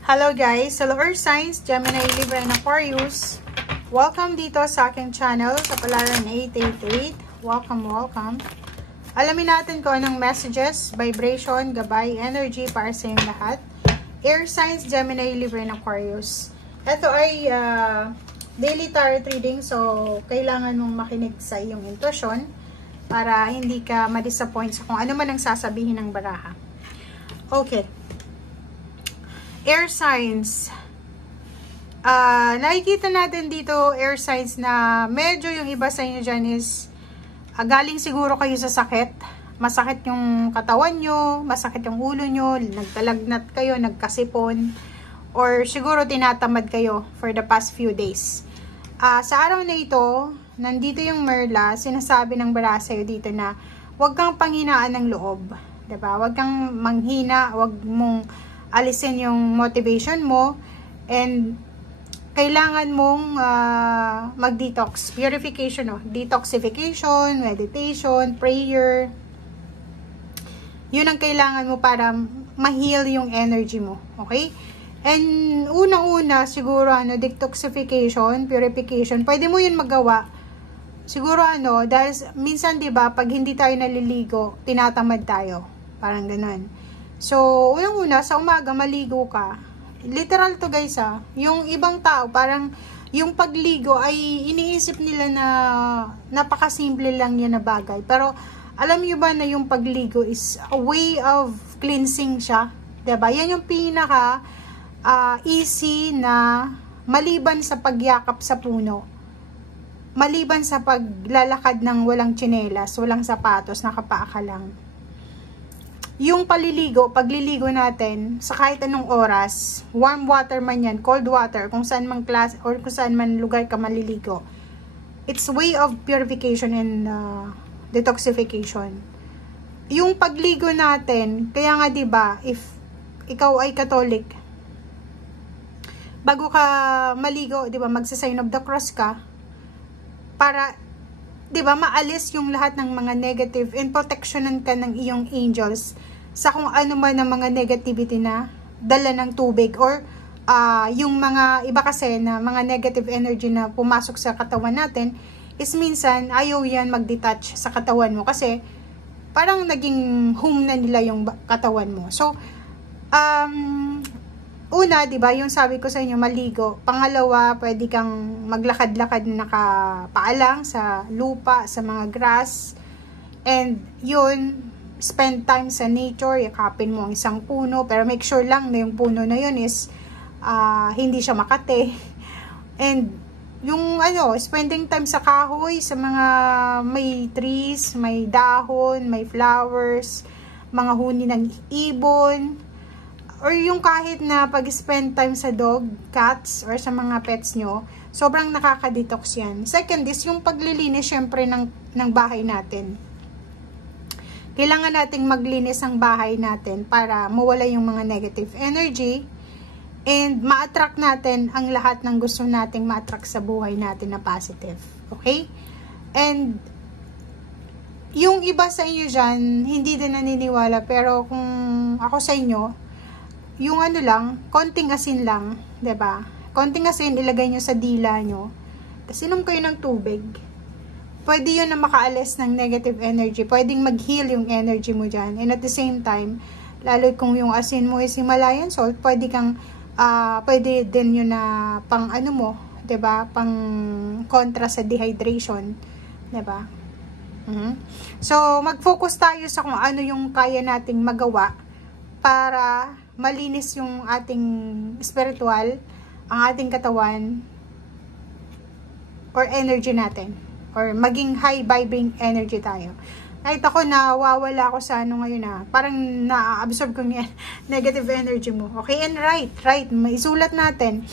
Hello guys! Hello Earth Signs, Gemini, Libra, and Aquarius. Welcome dito sa aking channel sa Palaran 888. Welcome. Alamin natin kung anong messages, vibration, gabay, energy para sa inyong lahat. Air Signs, Gemini, Libra, and Aquarius. Ito ay daily tarot reading, so kailangan mong makinig sa iyong intuition para hindi ka ma-disappoint sa kung ano man ang sasabihin ng baraha. Okay. Air signs. Nakikita natin dito, air signs, na medyo yung iba sa inyo dyan is galing siguro kayo sa sakit. Masakit yung katawan nyo, masakit yung ulo nyo, nagtalagnat kayo, nagkasipon, or siguro tinatamad kayo for the past few days. Sa araw na ito, nandito yung Merla, sinasabi ng baraha sa'yo dito na huwag kang panghinaan ng loob. Diba? Huwag kang manghina, huwag mong alisin yung motivation mo, and kailangan mong mag-detox, purification, detoxification, meditation, prayer. Yun ang kailangan mo para ma-heal yung energy mo, okay? And unang-una siguro detoxification, purification, pwede mo yun magawa. Siguro dahil minsan 'di ba, pag hindi tayo naliligo, tinatamad tayo. Parang ganoon. So, unang-una, sa umaga, maligo ka. Literal to guys yung ibang tao, parang yung pagligo ay iniisip nila na napakasimple lang yan na bagay. Pero, alam nyo ba na yung pagligo is a way of cleansing siya? Diba? Yan yung pinaka easy na maliban sa pagyakap sa puno. Maliban sa paglalakad ng walang tsinelas, walang sapatos, nakapaa ka lang. Yung pagliligo natin sa kahit anong oras, warm water man yan, cold water, kung saan man class or kung saan man lugar ka maliligo, it's way of purification and detoxification. Yung pagligo natin, kaya nga 'di ba, if ikaw ay Catholic, bago ka maligo, 'di ba, magsa-sign of the cross ka para 'di ba, maalis yung lahat ng mga negative and protectionan ka ng iyong angels sa kung ano man ng mga negativity na dala ng tubig, or yung mga iba kasi na mga negative energy na pumasok sa katawan natin is minsan ayaw yan mag-detach sa katawan mo kasi parang naging home na nila yung katawan mo. So una, 'di ba, yung sabi ko sa inyo, maligo. Pangalawa, pwede kang maglakad-lakad na nakapaalang sa lupa, sa mga grass. And yun, spend time sa nature, yakapin mo ang isang puno, pero make sure lang na yung puno na yun is hindi siya makate. And yung spending time sa kahoy, sa mga may trees, may dahon, may flowers, mga huni ng ibon, or yung kahit na pag-spend time sa dog, cats, or sa mga pets nyo, sobrang nakaka-detox yan. Second is yung paglilinis syempre ng bahay natin. Kailangan nating maglinis ang bahay natin para mawala yung mga negative energy and ma-attract natin ang lahat ng gusto nating ma-attract sa buhay natin na positive. Okay? And yung iba sa inyo dyan, hindi din naniniwala, pero kung ako sa inyo, yung lang, konting asin lang, 'di ba? Konting asin ilagay nyo sa dila nyo. Tapos inom kayo ng tubig. Pwede 'yun na makaalis ng negative energy. Pwedeng mag-heal yung energy mo diyan. And at the same time, lalo kung yung asin mo is Himalayan salt, pwede din 'yun na pang 'di ba? Pang kontra sa dehydration, 'di ba? So, mag-focus tayo sa kung ano yung kaya nating magawa para malinis yung ating spiritual, ang ating katawan, or energy natin, or maging high vibrating energy tayo. Nakita ko na nawawala ako sa ngayon parang na-absorb ko yung negative energy mo. Okay, and right, maisulat natin.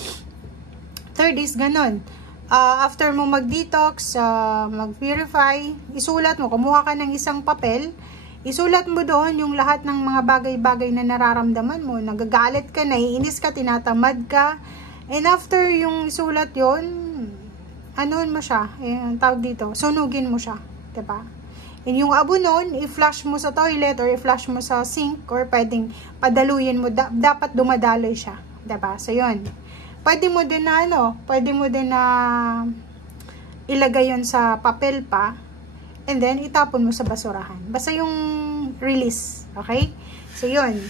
Third is ganun. After mo mag-detox, mag-purify, isulat mo, kumuha ka ng isang papel, isulat mo doon yung lahat ng mga bagay-bagay na nararamdaman mo. Nagagalit ka, naiinis ka, tinatamad ka. And after yung isulat yon, mo siya, tawag dito, sunugin mo siya, diba? And yung abo nun, i-flush mo sa toilet or i-flush mo sa sink, or pwedeng padaluyin mo, dapat dumadaloy siya. Diba? So, yun. Pwede mo din na, ilagay yun sa papel pa, and then, itapon mo sa basurahan. Basta yung release. Okay? So, yun.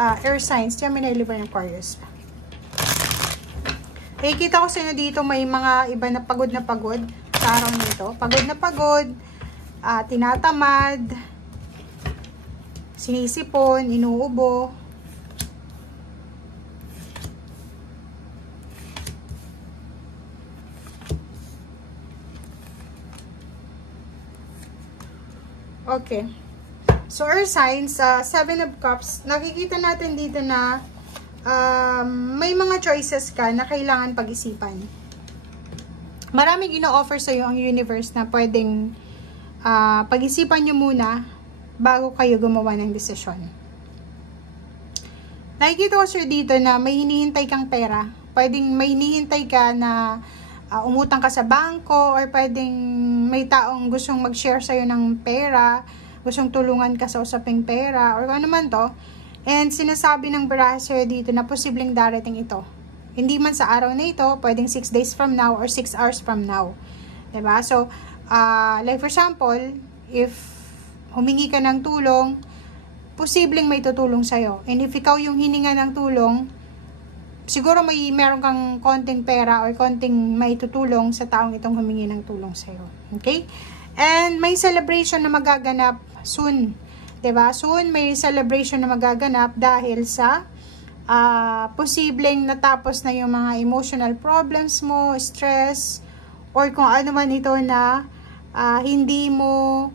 Air signs, Gemini, Libra, and Aquarius. Kita ko sa inyo dito, may mga iba na pagod sa araw nito. Pagod na pagod, tinatamad, sinisipon, inuubo. Okay. So, earth signs, Seven of Cups, nakikita natin dito na may mga choices ka na kailangan pag-isipan. Maraming ino-offer sa'yo ang universe na pwedeng pag-isipan nyo muna bago kayo gumawa ng desisyon. Nakikita ko sir dito na may hinihintay kang pera. Pwedeng may hinihintay ka na umutang ka sa bangko, or pwedeng may taong gustong mag-share sa'yo ng pera, gustong tulungan ka sa usaping pera, or ano man to. And sinasabi ng brasser dito na posibleng darating ito. Hindi man sa araw na ito, pwedeng 6 days from now or 6 hours from now. Diba? So, like for example, if humingi ka ng tulong, posibleng may tutulong sa'yo. And if ikaw yung hininga ng tulong, siguro meron kang konting pera or konting may tutulong sa taong itong humingi ng tulong sa'yo. Okay? And may celebration na magaganap soon. Diba? Soon, may celebration na magaganap dahil sa posibleng natapos na yung mga emotional problems mo, stress, or kung ano man ito na hindi mo,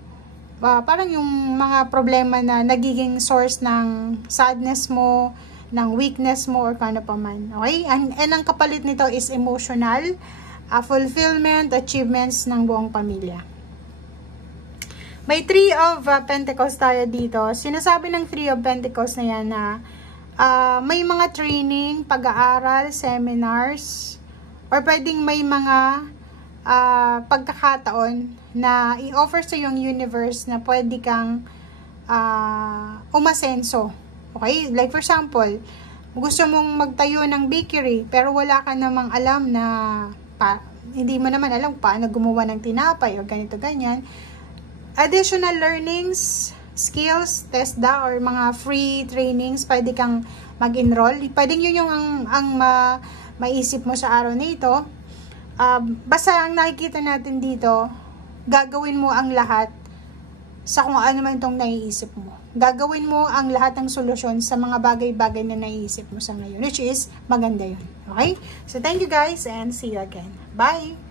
parang yung mga problema na nagiging source ng sadness mo, ng weakness mo, or kung ano pa man. Okay? And ang kapalit nito is emotional, fulfillment, achievements ng buong pamilya. May 3 of Pentacles tayo dito. Sinasabi ng 3 of Pentacles na yan na may mga training, pag-aaral, seminars, or pwedeng may mga pagkakataon na i-offer sa yung universe na pwede kang umasenso. Okay? Like for example, gusto mong magtayo ng bakery, pero wala ka namang alam na, hindi mo naman alam paano gumawa ng tinapay o ganito ganyan. Additional learnings, skills, TESDA, or mga free trainings, pwede kang mag-enroll. Pwedeng yun yung maisip mo sa araw na ito. Basta ang nakikita natin dito, gagawin mo ang lahat sa kung ano man itong naiisip mo. Gagawin mo ang lahat ng solusyon sa mga bagay-bagay na naiisip mo sa ngayon, which is maganda yun. Okay? So, thank you guys and see you again. Bye!